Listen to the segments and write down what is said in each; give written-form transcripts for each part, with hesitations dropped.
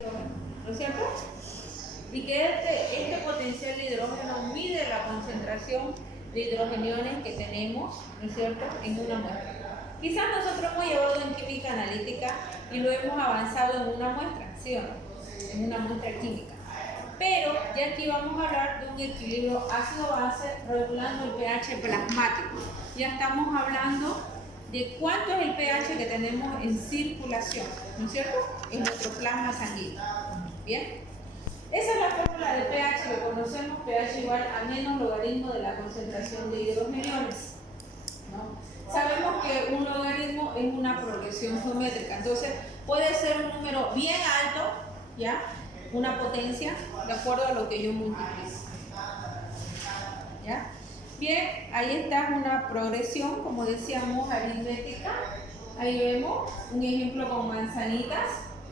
¿no es cierto? Y que este potencial de hidrógeno mide la concentración de hidrogeniones que tenemos, ¿no es cierto?, en una muestra. Quizás nosotros hemos llevado en química analítica y lo hemos avanzado en una muestra, ¿sí o no? En una muestra química. Pero ya aquí vamos a hablar de un equilibrio ácido-base regulando el pH plasmático. Ya estamos hablando de cuánto es el pH que tenemos en circulación, ¿no es cierto?, en nuestro plasma sanguíneo. Bien, esa es la fórmula de pH que conocemos, pH igual a menos logaritmo de la concentración de hidrogeniones, ¿no? Sabemos que un logaritmo es una progresión geométrica, entonces puede ser un número bien alto, ¿ya?, una potencia, de acuerdo a lo que yo multiplico, ¿ya? Bien, ahí está una progresión, como decíamos, aritmética. Ahí vemos un ejemplo con manzanitas,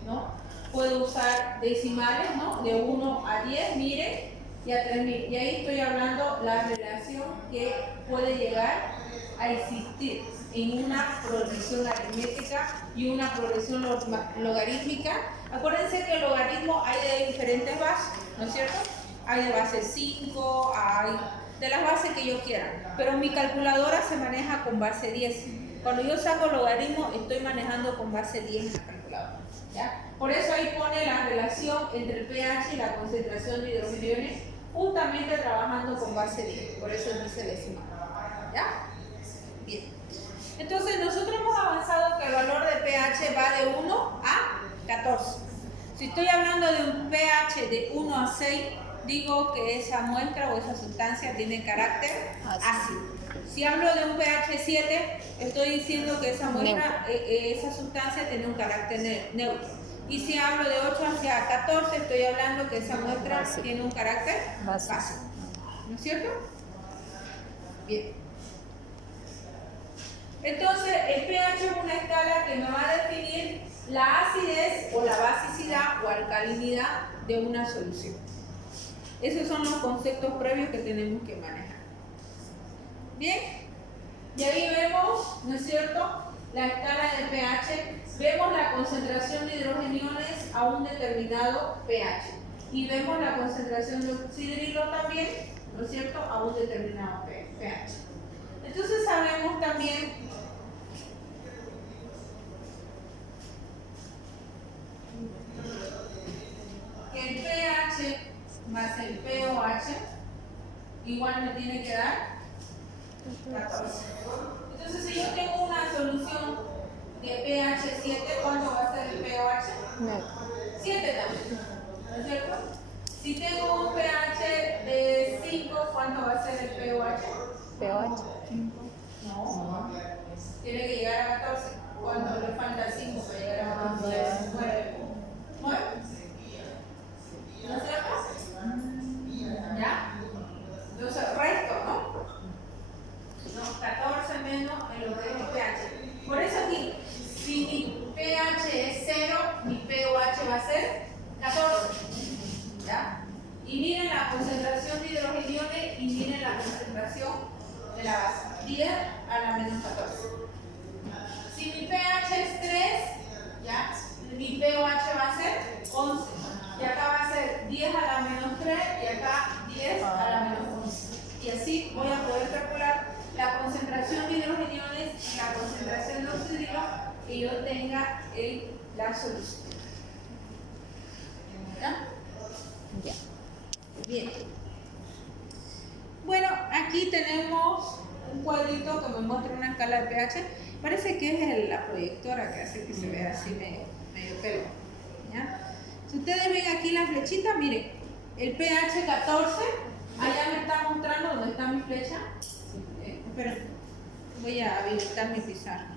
¿no? Puedo usar decimales, ¿no?, de 1 a 10, miren, y a 3000. Y ahí estoy hablando la relación que puede llegar a existir en una progresión aritmética y una progresión logarítmica. Acuérdense que el logaritmo hay de diferentes bases, ¿no es cierto? Hay de base 5, hay de las bases que yo quiera, pero mi calculadora se maneja con base 10. Cuando yo saco logaritmo, estoy manejando con base 10 en la calculadora, ¿ya? Por eso ahí pone la relación entre el pH y la concentración de hidrogeniones, justamente trabajando con base 10, por eso dice decimal, ¿ya? Bien. Entonces nosotros hemos avanzado que el valor de pH va de 1 a 14. Si estoy hablando de un pH de 1 a 6, digo que esa muestra o esa sustancia tiene carácter ácido. Si hablo de un pH 7, estoy diciendo que esa muestra, esa sustancia tiene un carácter neutro. Y si hablo de 8 hacia 14, estoy hablando que esa muestra tiene un carácter básico. ¿No es cierto? Bien. Entonces, el pH es una escala que me va a definir la acidez o la basicidad o alcalinidad de una solución. Esos son los conceptos previos que tenemos que manejar. Bien, y ahí vemos, ¿no es cierto?, la escala de pH, vemos la concentración de hidrogeniones a un determinado pH y vemos la concentración de oxidrilo también, ¿no es cierto?, a un determinado pH. Entonces sabemos también que el pH más el pOH igual me tiene que dar 14. Entonces, si yo tengo una solución de pH 7, ¿cuánto va a ser el pOH? 7 también, ¿no es cierto? Si tengo un pH de 5, ¿cuánto va a ser el pOH? pOH. No, tiene que llegar a 14. ¿Cuánto le falta 5 para llegar a 14? 9. ¿No es cierto? ¿Ya? Entonces, resto, ¿no? 14 menos en lo que es el pH. Por eso aquí, si mi pH es 0, mi pOH va a ser 14. ¿Ya? Y miren la concentración de hidrogeniones y miren la concentración de la base. 10 a la menos 14. Si mi pH es 3, ¿ya?, mi pOH va a ser 11. Y acá va a ser 10 a la menos 3 y acá 10 a la menos 11. Y así voy a poder calcular la concentración de hidrogeniones y la concentración de oxidrilo que yo tenga en la solución. ¿Ya? Ya. Bien. Bueno, aquí tenemos un cuadrito que me muestra una escala de pH. Parece que es la proyectora que hace que se vea así medio pelo, ¿ya? Si ustedes ven aquí la flechita, miren, el pH 14, allá me está mostrando dónde está mi flecha. Esperen, voy a habilitar mi pizarra.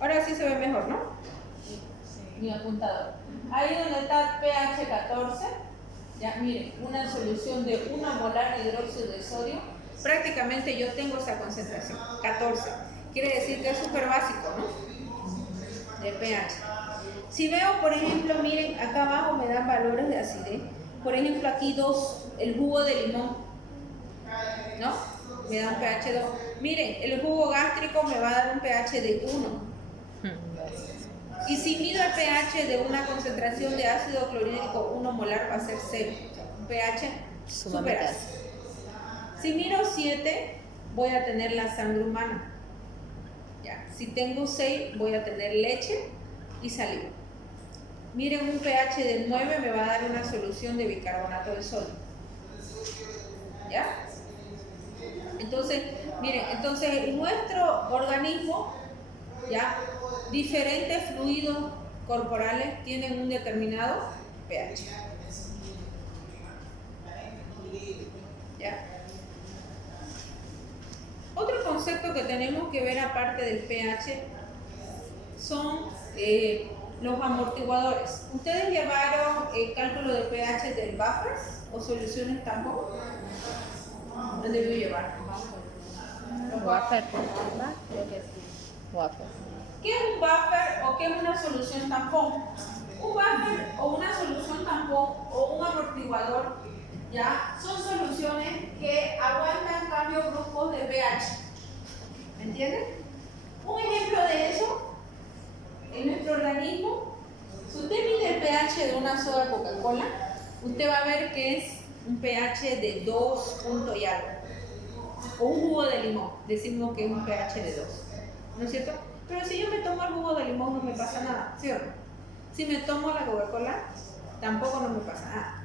Ahora sí se ve mejor, ¿no? Mi apuntador. Ahí donde está pH 14, ya miren, una solución de 1 molar de hidróxido de sodio, prácticamente yo tengo esa concentración, 14. Quiere decir que es súper básico, ¿no? de pH. Si veo, por ejemplo, miren, acá abajo me dan valores de acidez. Por ejemplo, aquí 2, el jugo de limón, ¿no? Me da un pH 2. Miren, el jugo gástrico me va a dar un pH de 1. Y si mido el pH de una concentración de ácido clorhídrico 1 molar va a ser 0. Un pH super ácido. Si miro 7, voy a tener la sangre humana. Ya. Si tengo 6, voy a tener leche y saliva. Miren, un pH de 9 me va a dar una solución de bicarbonato de sodio. ¿Ya? Entonces, miren, en nuestro organismo, ¿ya? Diferentes fluidos corporales tienen un determinado pH. ¿Ya? Otro concepto que tenemos que ver aparte del pH son los amortiguadores. ¿Ustedes llevaron el cálculo de pH del buffers o soluciones tampón? ¿Dónde debió llevar? Los Wafer. Creo que sí. Wafer. ¿Qué es un buffer o qué es una solución tampón? Un buffer o una solución tampón o un amortiguador, ¿ya? Son soluciones que aguantan cambios bruscos de pH. ¿Me entienden? Un ejemplo de eso, en nuestro organismo, si usted mide el pH de una soda Coca-Cola, usted va a ver que es un pH de 2 puntos y algo. O un jugo de limón, decimos que es un pH de 2. ¿No es cierto? Pero si yo me tomo el jugo de limón no me pasa nada, ¿sí o no? Si me tomo la Coca-Cola, tampoco no me pasa nada.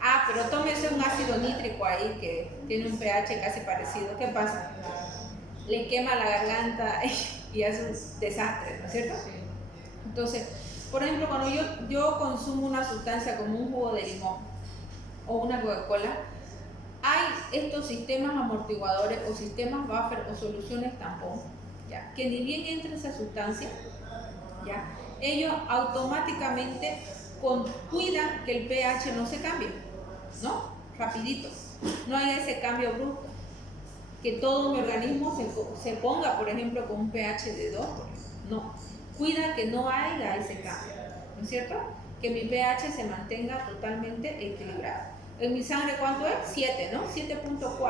Ah, pero tómese un ácido nítrico ahí que tiene un pH casi parecido. ¿Qué pasa? Le quema la garganta y hace un desastre, ¿no es cierto? Entonces, por ejemplo, cuando yo consumo una sustancia como un jugo de limón o una Coca-Cola, hay estos sistemas amortiguadores o sistemas buffer o soluciones tampón, ¿ya? Que ni bien entra esa sustancia, ¿ya? Ellos automáticamente cuidan que el pH no se cambie, ¿no? Rapidito, no hay ese cambio brusco, que todo mi organismo se ponga, por ejemplo, con un pH de 2, no, cuida que no haya ese cambio, ¿no es cierto? Que mi pH se mantenga totalmente equilibrado. En mi sangre, ¿cuánto es? 7, ¿no? 7.4,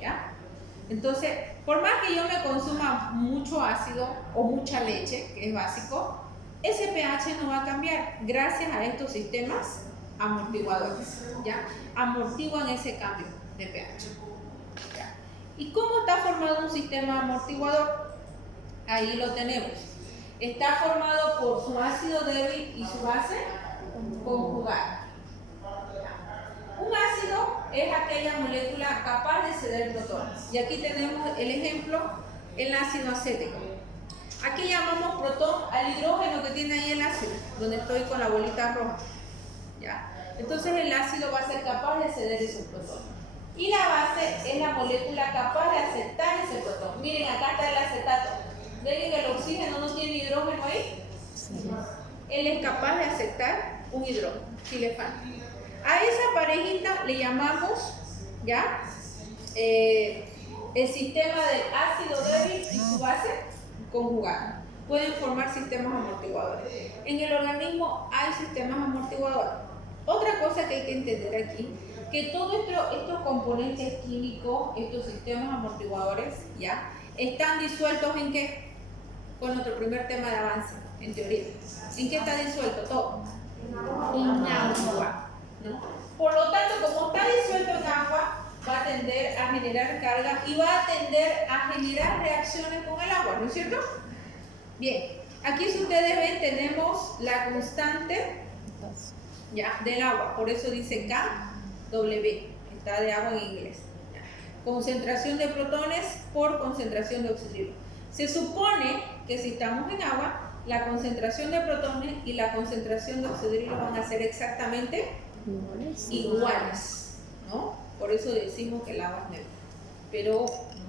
¿ya? Entonces, por más que yo me consuma mucho ácido o mucha leche, que es básico, ese pH no va a cambiar gracias a estos sistemas amortiguadores, ¿ya? Amortiguan ese cambio de pH, ¿ya? ¿Y cómo está formado un sistema amortiguador? Ahí lo tenemos. Está formado por su ácido débil y su base conjugada. Un ácido es aquella molécula capaz de ceder protones. Y aquí tenemos el ejemplo, el ácido acético. Aquí llamamos protón al hidrógeno que tiene ahí el ácido, donde estoy con la bolita roja, ¿ya? Entonces el ácido va a ser capaz de ceder esos protones. Y la base es la molécula capaz de aceptar ese protón. Miren, acá está el acetato. ¿Ven que el oxígeno no tiene hidrógeno ahí? Sí. Él es capaz de aceptar un hidrógeno, si le falta. A esa parejita le llamamos, ¿ya? El sistema del ácido débil y su base conjugada. Pueden formar sistemas amortiguadores. En el organismo hay sistemas amortiguadores. Otra cosa que hay que entender aquí, que todos estos componentes químicos, estos sistemas amortiguadores, ¿ya? Están disueltos ¿en qué? Con nuestro primer tema de avance, en teoría. ¿En qué está disuelto todo? En agua, ¿no? Por lo tanto, como está disuelto en agua, va a tender a generar carga y va a tender a generar reacciones con el agua, ¿no es cierto? Bien, aquí si ustedes ven tenemos la constante, ¿ya? Del agua, por eso dice KW, está de agua en inglés. ¿Ya? Concentración de protones por concentración de oxígeno. Se supone que si estamos en agua, la concentración de protones y la concentración de oxígeno van a ser exactamente iguales, ¿no? Por eso decimos que el agua es neutra. Pero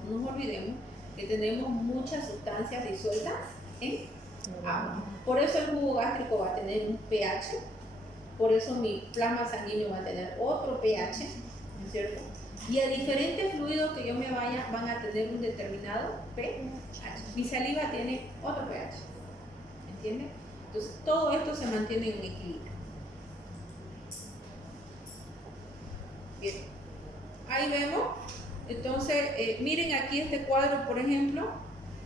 no nos olvidemos que tenemos muchas sustancias disueltas en agua. Por eso el jugo gástrico va a tener un pH, por eso mi plasma sanguíneo va a tener otro pH, ¿no es cierto? Y a diferentes fluidos que yo me vaya van a tener un determinado pH. Mi saliva tiene otro pH. ¿entienden? Entonces todo esto se mantiene en equilibrio. Bien, ahí vemos. Entonces, miren aquí este cuadro, por ejemplo,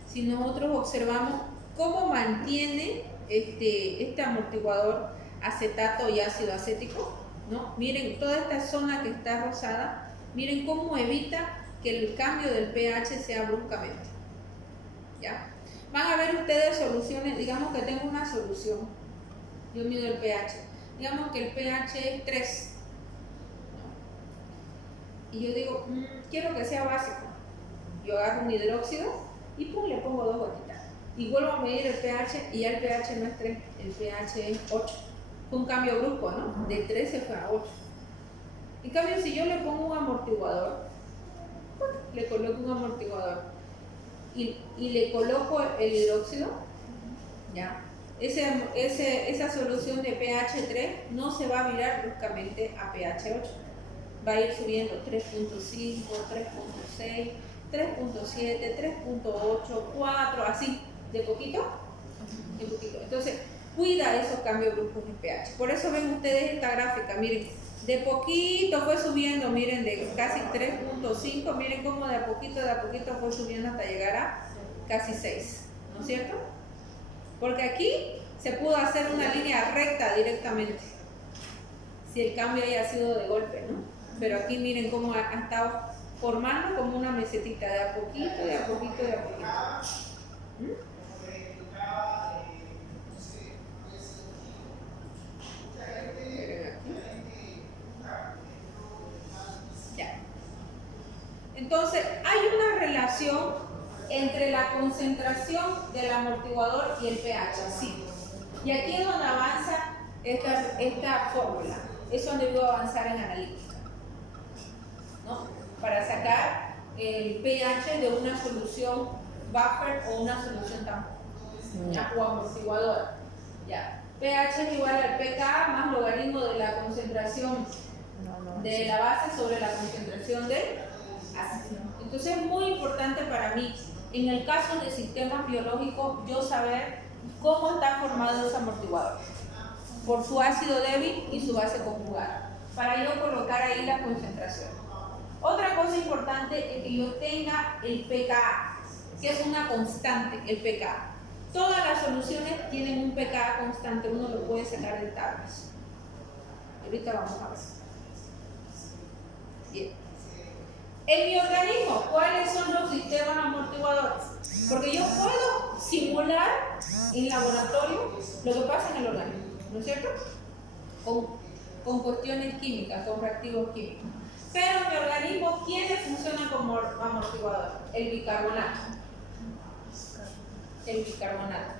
si nosotros observamos cómo mantiene este amortiguador acetato y ácido acético, ¿no? Miren toda esta zona que está rosada, miren cómo evita que el cambio del pH sea bruscamente. ¿Ya? Van a ver ustedes soluciones, digamos que tengo una solución, yo mido el pH, digamos que el pH es 3. Y yo digo, quiero que sea básico. Yo agarro un hidróxido y pum, le pongo 2 gotitas. Y vuelvo a medir el pH y ya el pH no es 3, el pH es 8. Fue un cambio brusco, ¿no? De 3 se fue a 8. En cambio, si yo le pongo un amortiguador, le coloco un amortiguador y le coloco el hidróxido, ¿ya? Esa solución de pH 3 no se va a virar bruscamente a pH 8. Va a ir subiendo 3.5, 3.6, 3.7, 3.8, 4, así, de poquito en poquito. Entonces, cuida esos cambios bruscos de pH. Por eso ven ustedes esta gráfica, miren, de poquito fue subiendo, miren, de casi 3.5, miren cómo de a poquito fue subiendo hasta llegar a casi 6, ¿no es cierto? Porque aquí se pudo hacer una línea recta directamente, si el cambio haya sido de golpe, ¿no? Pero aquí miren cómo ha estado formando como una mesetita, de a poquito, de a poquito, de a poquito. Ya. Entonces, hay una relación entre la concentración del amortiguador y el pH, sí. Y aquí es donde avanza esta fórmula, es donde voy a avanzar en analítica, ¿no? Para sacar el pH de una solución buffer o una solución tampón, o amortiguadora. Ya. pH es igual al pKa más logaritmo de la concentración de la base sobre la concentración de ácido. Entonces es muy importante para mí, en el caso de sistemas biológicos, yo saber cómo está formado ese amortiguador, por su ácido débil y su base conjugada, para yo colocar ahí la concentración. Otra cosa importante es que yo tenga el pKa, que es una constante, el pKa. Todas las soluciones tienen un pKa constante, uno lo puede sacar de tablas. Ahorita vamos a ver. Bien. En mi organismo, ¿cuáles son los sistemas amortiguadores? Porque yo puedo simular en laboratorio lo que pasa en el organismo, ¿no es cierto? Con cuestiones químicas, con reactivos químicos. Pero en mi organismo, ¿quiénes funcionan como amortiguador? El bicarbonato. El bicarbonato.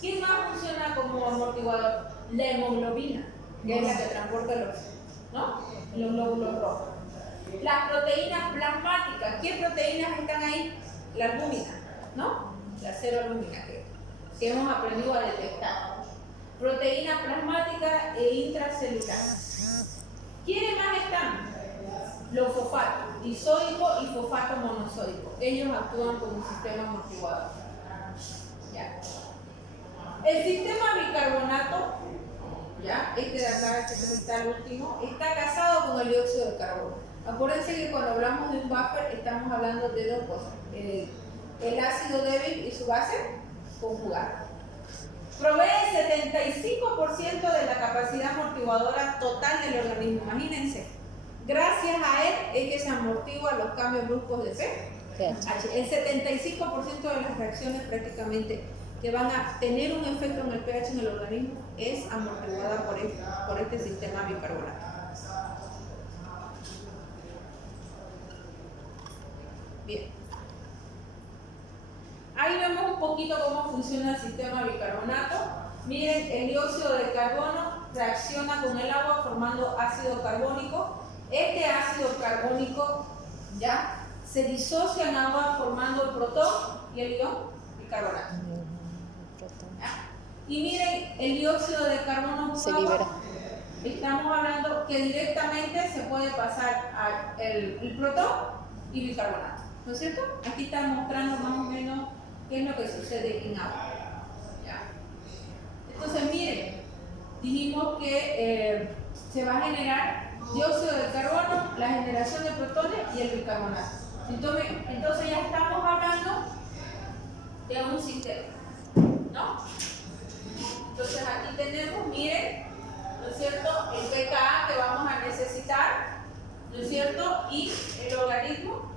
¿Quién más funciona como amortiguador? La hemoglobina, que es la que transporta el oxígeno, ¿no? Los glóbulos rojos. Las proteínas plasmáticas, ¿qué proteínas están ahí? La albúmina, ¿no? La ceroalbúmina que hemos aprendido a detectar. Proteínas plasmáticas e intracellulares. ¿Quiénes más están? Los fosfatos, disódico y fosfato monosódico. Ellos actúan como sistema amortiguador. Ya. El sistema bicarbonato, ya, este de acá, este que está el último, está casado con el dióxido de carbono. Acuérdense que cuando hablamos de un buffer estamos hablando de dos cosas, el ácido débil y su base conjugada. Provee el 75% de la capacidad amortiguadora total del organismo, imagínense. Gracias a él es que se amortigua los cambios bruscos de pH. El 75% de las reacciones prácticamente que van a tener un efecto en el pH en el organismo es amortiguada por este sistema bicarbonato. Bien. Ahí vemos un poquito cómo funciona el sistema bicarbonato. Miren, el dióxido de carbono reacciona con el agua formando ácido carbónico. Este ácido carbónico ya se disocia en agua formando el protón y el ion bicarbonato. Y miren, el dióxido de carbono se libera. Estamos hablando que directamente se puede pasar el protón y bicarbonato, ¿no es cierto? Aquí está mostrando más o menos qué es lo que sucede en agua. ¿Ya? dijimos que se va a generar dióxido de carbono, la generación de protones y el bicarbonato. Entonces ya estamos hablando de un sistema, ¿no? Entonces aquí tenemos, miren, ¿no es cierto?, el pKa que vamos a necesitar, ¿no es cierto?, y el logaritmo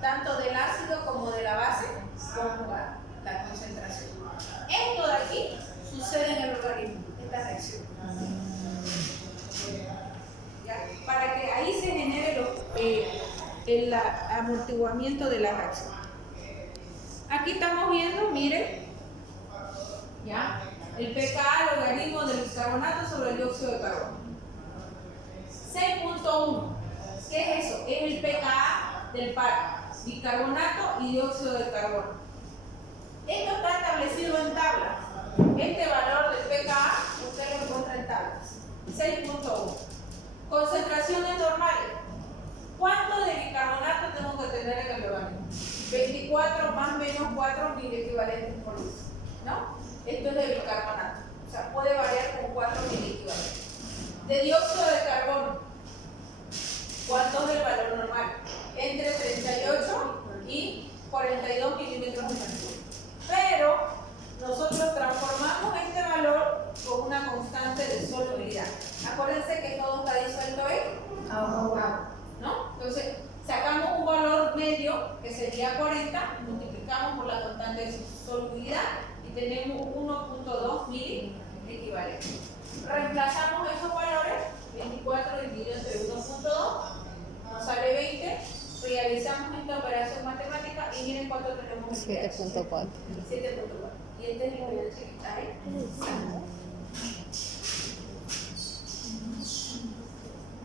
tanto del ácido como de la base conjugar la concentración. Esto de aquí sucede en el logaritmo, esta reacción. ¿Ya? Para que ahí se genere el amortiguamiento de la reacción. Aquí estamos viendo, miren, ¿ya?, el pKa logaritmo del bicarbonato sobre el dióxido de carbono. 6.1. ¿Qué es eso? Es el pKa del par bicarbonato y dióxido de carbono. Esto está establecido en tablas. Este valor del pKa usted lo encuentra en tablas. 6.1. Concentraciones normales. ¿Cuánto de bicarbonato tengo que tener en el logaritmo? 24 más menos 4 miliequivalentes por litro, ¿no? Esto es de bicarbonato, o sea, puede variar con 4 miliequivalentes. De dióxido de carbono, ¿cuánto es el valor normal? Entre 38 y 42 milímetros de mercurio. Pero nosotros transformamos este valor con una constante de solubilidad. Acuérdense que todo está disuelto en agua, ¿no? Entonces, sacamos un valor medio que sería 40, multiplicamos por la constante de solubilidad y tenemos 1.2 mil equivalente. Reemplazamos esos valores, 24 dividido entre 1.2, nos sale 20, realizamos esta operación matemática y miren cuánto tenemos. 7.4. 7.4. Y este es el pH que está ahí.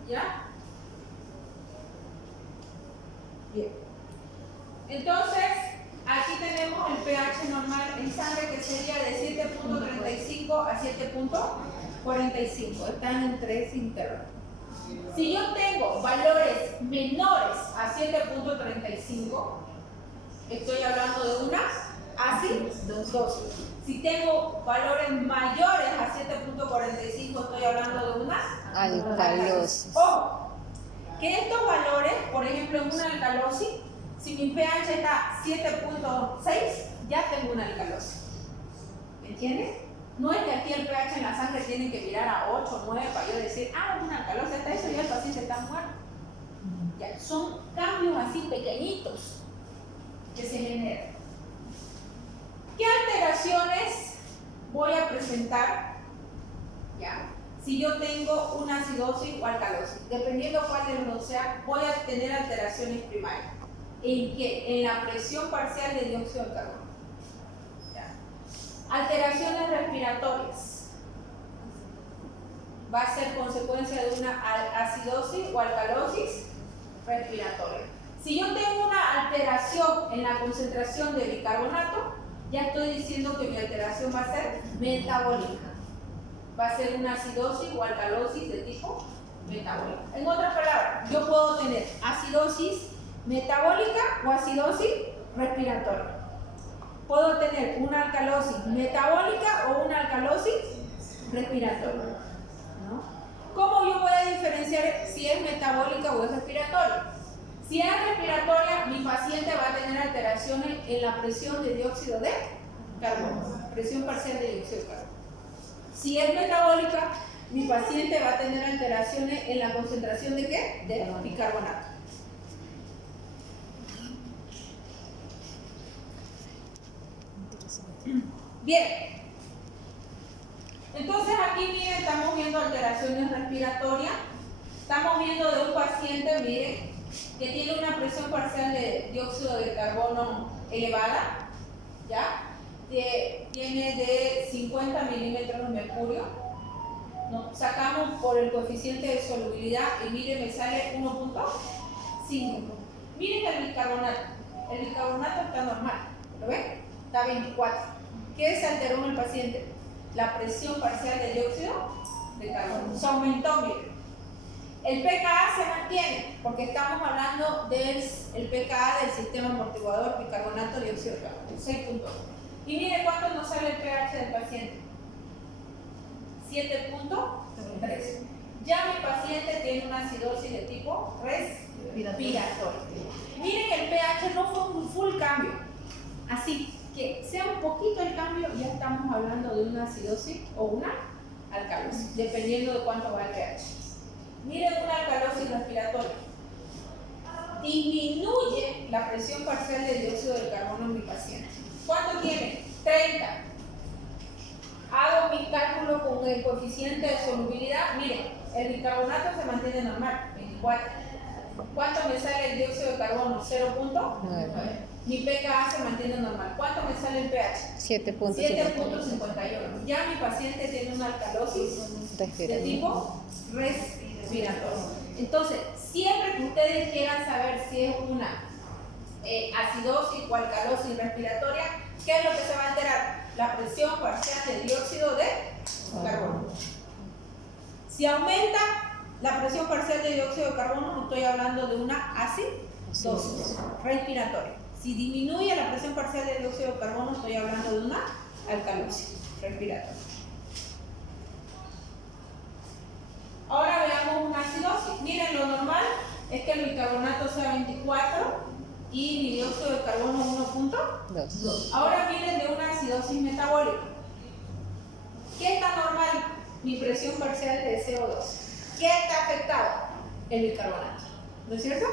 ¿Ya? Bien. Entonces, aquí tenemos el pH normal en sangre que sería de 7.35 a 7.45. Están en 3 intervalos. Si yo tengo valores menores a 7.35, estoy hablando de una acidosis. Si tengo valores mayores a 7.45, estoy hablando de una alcalosis. Ojo, que estos valores, por ejemplo, en una alcalosis, si mi pH está 7.6, ya tengo una alcalosis. ¿Me entiendes? No es que aquí el pH en la sangre tiene que virar a 8 o 9 para yo decir, una alcalosis, hasta eso ya el paciente está muerto. Ya, son cambios así pequeñitos que se generan. ¿Qué alteraciones voy a presentar? ¿Ya? Si yo tengo una acidosis o alcalosis, dependiendo cuál de los dos sea, voy a tener alteraciones primarias. ¿En qué? En la presión parcial de dióxido de carbono. ¿Ya? Alteraciones respiratorias. Va a ser consecuencia de una acidosis o alcalosis respiratoria. Si yo tengo una alteración en la concentración de bicarbonato, ya estoy diciendo que mi alteración va a ser metabólica. Va a ser una acidosis o alcalosis de tipo metabólica. En otras palabras, yo puedo tener acidosis metabólica o acidosis respiratoria. Puedo tener una alcalosis metabólica o una alcalosis respiratoria, ¿no? ¿Cómo yo voy a diferenciar si es metabólica o es respiratoria? Si es respiratoria, mi paciente va a tener alteraciones en la presión de dióxido de carbono, presión parcial de dióxido de carbono. Si es metabólica, mi paciente va a tener alteraciones en la concentración de ¿qué? De bicarbonato. Bien. Entonces aquí miren, estamos viendo alteraciones respiratorias. Estamos viendo de un paciente, miren, que tiene una presión parcial de dióxido de carbono elevada, ¿ya? Tiene de 50 milímetros de mercurio. ¿No? Sacamos por el coeficiente de solubilidad y miren, me sale 1.5. Miren el bicarbonato. El bicarbonato está normal, ¿lo ven? Está 24. ¿Qué se alteró en el paciente? La presión parcial de dióxido de carbono. Se aumentó, miren. El pKa se mantiene, porque estamos hablando del pKa del sistema amortiguador bicarbonato dióxido de carbono, 6.1. Y mire cuánto nos sale el pH del paciente. 7.3. Ya mi paciente tiene una acidosis de tipo respiratorio. Miren que el pH no fue un full cambio. Así que sea un poquito el cambio, ya estamos hablando de una acidosis o una alcalosis, dependiendo de cuánto va el pH. Miren una alcalosis respiratoria. Disminuye la presión parcial de dióxido de carbono en mi paciente. ¿Cuánto tiene? 30. Hago mi cálculo con el coeficiente de solubilidad. Miren, el bicarbonato se mantiene normal, 24. ¿Cuánto me sale el dióxido de carbono? 0.9. Mi pKa se mantiene normal. ¿Cuánto me sale el pH? 7.51. Ya mi paciente tiene una alcalosis de tipo respiratorio. Entonces, siempre que ustedes quieran saber si es una acidosis o alcalosis respiratoria, ¿qué es lo que se va a enterar? La presión parcial de dióxido de carbono. Si aumenta la presión parcial de dióxido de carbono, no estoy hablando de una acidosis respiratoria. Si disminuye la presión parcial de dióxido de carbono, estoy hablando de una alcalosis respiratoria. Ahora veamos una acidosis. Miren, lo normal es que el bicarbonato sea 24 y mi dióxido de carbono 1.2. Ahora miren de una acidosis metabólica. ¿Qué está normal? Mi presión parcial de CO2. ¿Qué está afectado? El bicarbonato. ¿No es cierto?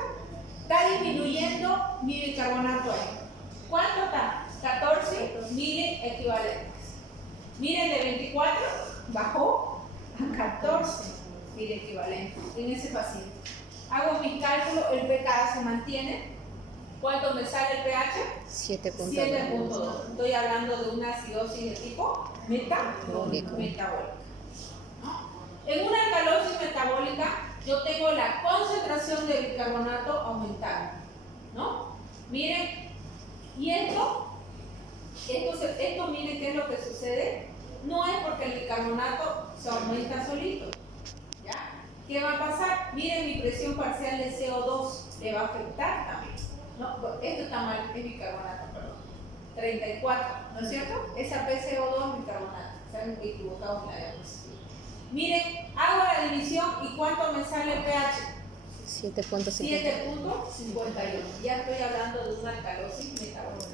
Está disminuyendo mi bicarbonato ahí. ¿Cuánto está? 14 miliequivalentes. Miren, de 24 bajó a 14 miliequivalentes en ese paciente. Hago mi cálculo, el pKa se mantiene. ¿Cuánto me sale el pH? 7.2. Estoy hablando de una acidosis de tipo metabólica. ¿No? En una alcalosis metabólica, yo tengo la concentración de bicarbonato aumentada, ¿no? Miren, y esto miren qué es lo que sucede. No es porque el bicarbonato se aumenta solito, ¿ya? ¿Qué va a pasar? Miren, mi presión parcial de CO2 le va a afectar también. No, esto está mal, es bicarbonato, perdón. 34, ¿no es cierto? Esa PCO2 es bicarbonato, se han equivocado en la diapositiva. Miren, hago la división y ¿cuánto me sale el pH? 7.51. Ya estoy hablando de una alcalosis metabólica.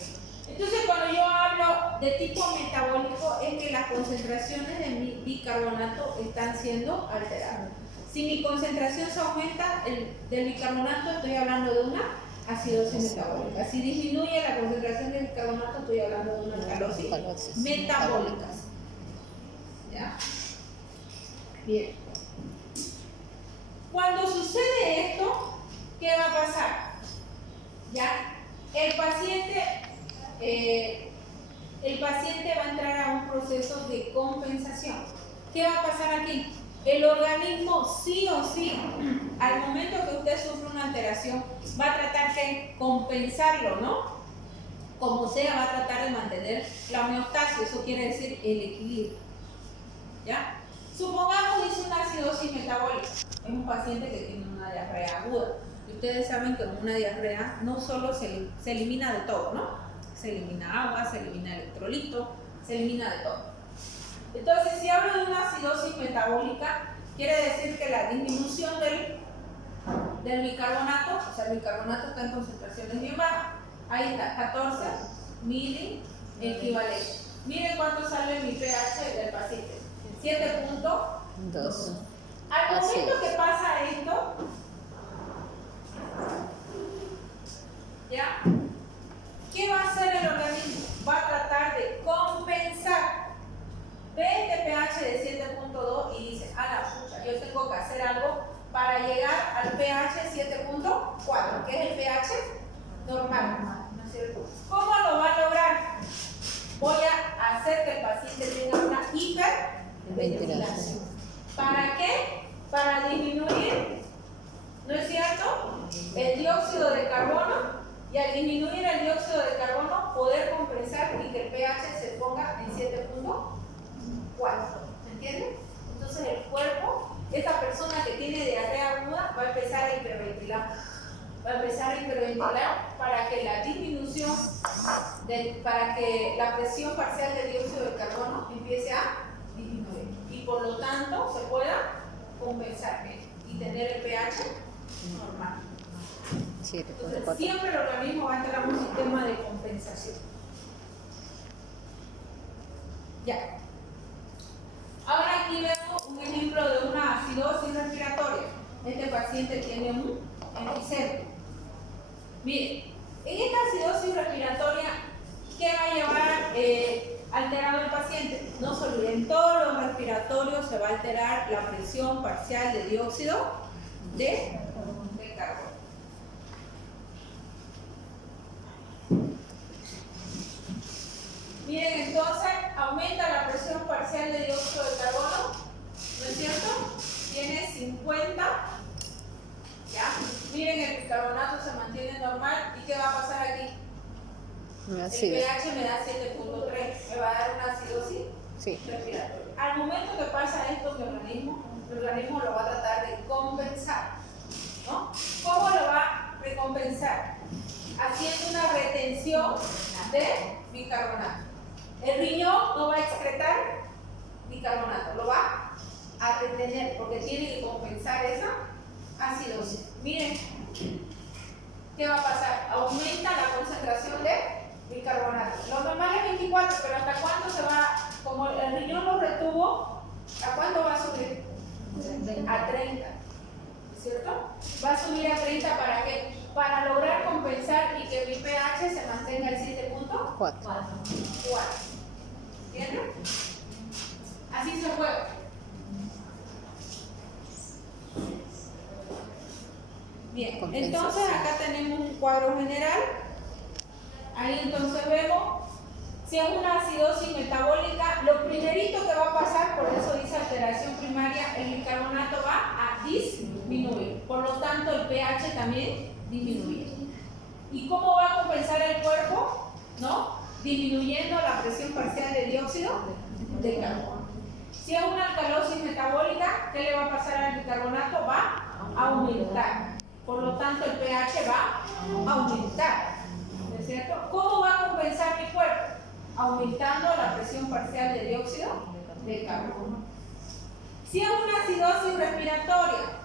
Entonces, cuando yo hablo de tipo metabólico, es que las concentraciones de mi bicarbonato están siendo alteradas. Si mi concentración se aumenta del bicarbonato, estoy hablando de una acidosis metabólica. Si disminuye la concentración de bicarbonato, estoy hablando de una alcalosis metabólica. ¿Ya? Bien. Cuando sucede esto, ¿qué va a pasar? ¿Ya? El paciente va a entrar a un proceso de compensación. ¿Qué va a pasar aquí? El organismo sí o sí, al momento que usted sufre una alteración, va a tratar de compensarlo, ¿no? Como sea, va a tratar de mantener la homeostasis, eso quiere decir el equilibrio. ¿Ya? Supongamos hice una acidosis metabólica, es un paciente que tiene una diarrea aguda. Y ustedes saben que en una diarrea no solo se elimina de todo, ¿no? Se elimina agua, se elimina electrolito, se elimina de todo. Entonces, si hablo de una acidosis metabólica, quiere decir que la disminución del bicarbonato, o sea, el bicarbonato está en concentraciones bien bajas. Ahí está, 14 miliequivalentes. Miren cuánto sale mi pH del paciente. 7.2. Al momento que pasa esto, ¿ya? ¿Qué va a hacer el organismo? Va a tratar de compensar. Ve este pH de 7.2 y dice, a la pucha, yo tengo que hacer algo para llegar al pH 7.4, que es el pH normal, ¿no es cierto? ¿Cómo lo va a lograr? Voy a hacer que el paciente tenga una hiperventilación. ¿Para qué? Para disminuir, ¿no es cierto?, el dióxido de carbono, y al disminuir el dióxido de carbono poder compensar y que el pH se ponga en 7.4. ¿Me entienden? Entonces el cuerpo, esta persona que tiene diarrea aguda, va a empezar a hiperventilar. Va a empezar a hiperventilar para que la disminución, para que la presión parcial de dióxido de carbono empiece a disminuir. Y por lo compensar y tener el pH normal. Sí, Entonces, siempre el organismo va a entrar a un sistema de compensación. Ya. Ahora aquí vemos un ejemplo de una acidosis respiratoria. Este paciente tiene un enfisema. Miren, en esta acidosis respiratoria, ¿qué va a llevar alterado el paciente? No se olviden, en todos los respiratorios se va a alterar la presión parcial de dióxido de carbono. Miren, entonces aumenta la presión parcial de dióxido de carbono, ¿no es cierto? Tiene 50, ¿ya? Miren, el bicarbonato se mantiene normal. ¿Y qué va a pasar aquí? El pH me da 7.3, me va a dar una acidosis respiratoria. Al momento que pasa esto en el organismo lo va a tratar de compensar, ¿no? ¿Cómo lo va a recompensar? Haciendo una retención de bicarbonato. El riñón no va a excretar bicarbonato, lo va a retener porque tiene que compensar esa acidosis. Miren, ¿qué va a pasar? Aumenta la concentración de bicarbonato. Lo normal es 24, pero ¿hasta cuánto se va? Como el riñón lo retuvo, ¿a cuánto va a subir? A 30, ¿cierto? Va a subir a 30 ¿para qué? Para lograr compensar y que mi pH se mantenga en 7.4. ¿Entienden? Así se juega. Bien, entonces acá tenemos un cuadro general. Ahí entonces vemos, si es una acidosis metabólica, lo primerito que va a pasar, por eso dice alteración primaria, el bicarbonato va a disminuir. Por lo tanto, el pH también disminuye. ¿Y cómo va a compensar el cuerpo? ¿No? Disminuyendo la presión parcial de dióxido de carbono. Si es una alcalosis metabólica, ¿qué le va a pasar al bicarbonato? Va a aumentar. Por lo tanto, el pH va a aumentar. ¿No es cierto? ¿Cómo va a compensar mi cuerpo? Aumentando la presión parcial de dióxido de carbono. Si es una acidosis respiratoria,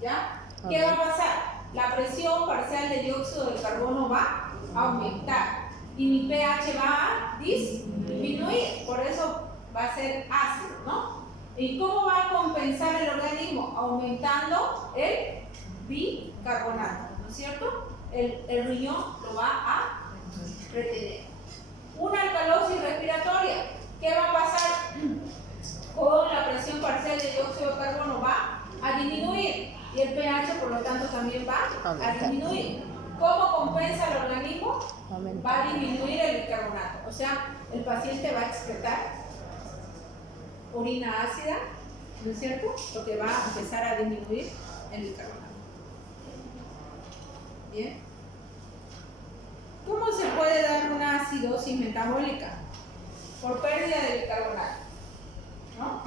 ¿ya? ¿Qué va a pasar? La presión parcial de dióxido de carbono va a aumentar y mi pH va a disminuir, por eso va a ser ácido, ¿no? ¿Y cómo va a compensar el organismo? Aumentando el bicarbonato, ¿no es cierto? El riñón lo va a retener. Una alcalosis respiratoria, ¿qué va a pasar? Con la presión parcial de dióxido de carbono va a disminuir y el pH por lo tanto también va a disminuir. ¿Cómo compensa el organismo? Va a disminuir el bicarbonato, o sea, el paciente va a excretar orina ácida, ¿no es cierto? Lo que va a empezar a disminuir el bicarbonato. Bien. ¿Cómo se puede dar una acidosis metabólica? Por pérdida de bicarbonato, ¿no?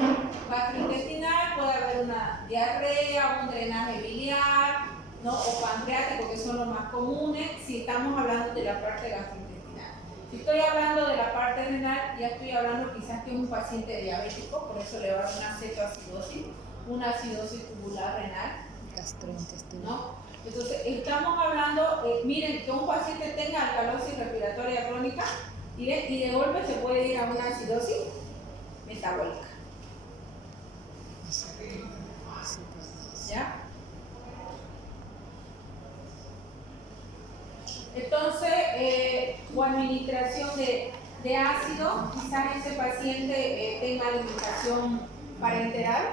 Gastrointestinal, puede haber una diarrea, un drenaje biliar, ¿no? O pancreático, que son los más comunes, si estamos hablando de la parte gastrointestinal. Si estoy hablando de la parte renal, ya estoy hablando quizás que es un paciente diabético, por eso le va a dar una cetoacidosis, una acidosis tubular renal, gastrointestinal, ¿no? Entonces, estamos hablando, miren, que un paciente tenga alcalosis respiratoria crónica y de golpe se puede ir a una acidosis metabólica. ¿Ya? Entonces, o administración de ácido, quizás ese paciente tenga alimentación parenteral.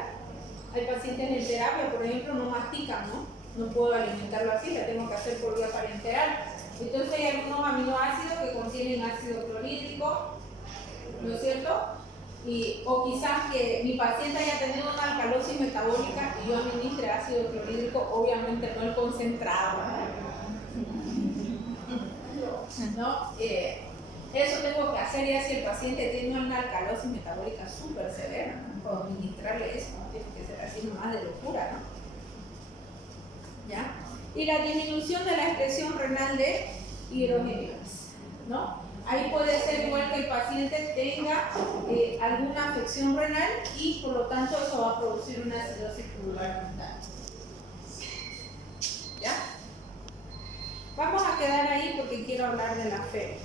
Hay pacientes en terapia, por ejemplo, no mastican, ¿no? No puedo alimentarlo así, la tengo que hacer por vía parenteral. Entonces hay algunos aminoácidos que contienen ácido clorhídrico, ¿no es cierto? O quizás que mi paciente haya tenido una alcalosis metabólica y yo administre ácido clorhídrico, obviamente no el concentrado, ¿no? Eso tengo que hacer ya si el paciente tiene una alcalosis metabólica súper severa, ¿no? Para administrarle eso, no tiene que ser así nomás de locura, ¿no? ¿Ya? Y la disminución de la excreción renal de hidrogénidos, ¿no? Ahí puede ser igual que el paciente tenga alguna afección renal y por lo tanto eso va a producir una acidosis pulmonar. ¿Ya? Vamos a quedar ahí porque quiero hablar de la fe.